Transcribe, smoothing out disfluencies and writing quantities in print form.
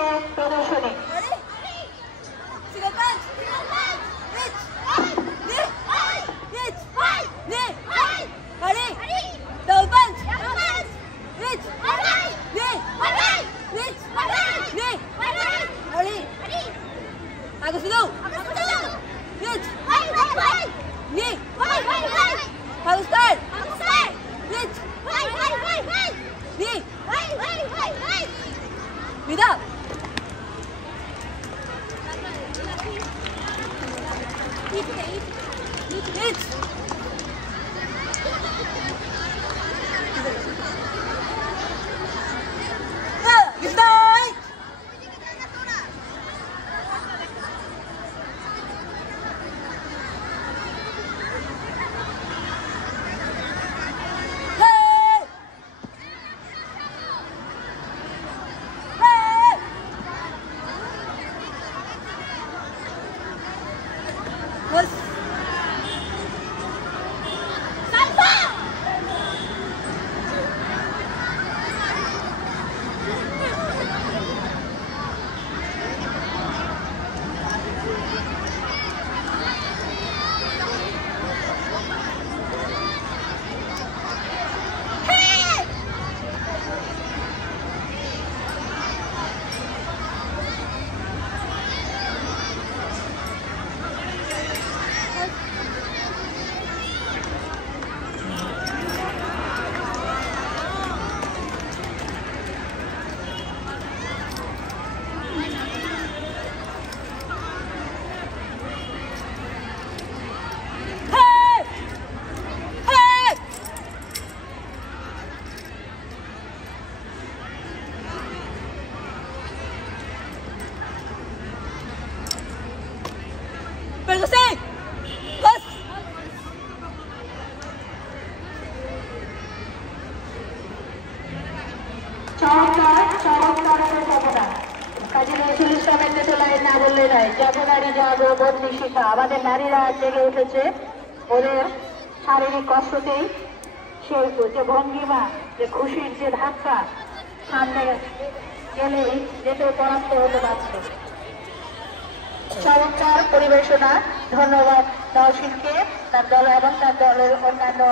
আজকে প্রদর্শনী। আমাদের নারীরা জেগে উঠেছে ওদের শারীরিক কষ্টতেই সেই যে ভঙ্গিমা, যে খুশির যে ধাক্কা, সামনে গেলেই যেতে পরাস্ত হতে পারছে। চমৎকার পরিবেশনা। ধন্যবাদ নওশীনকে, তার দল এবং তার দলের অন্যান্য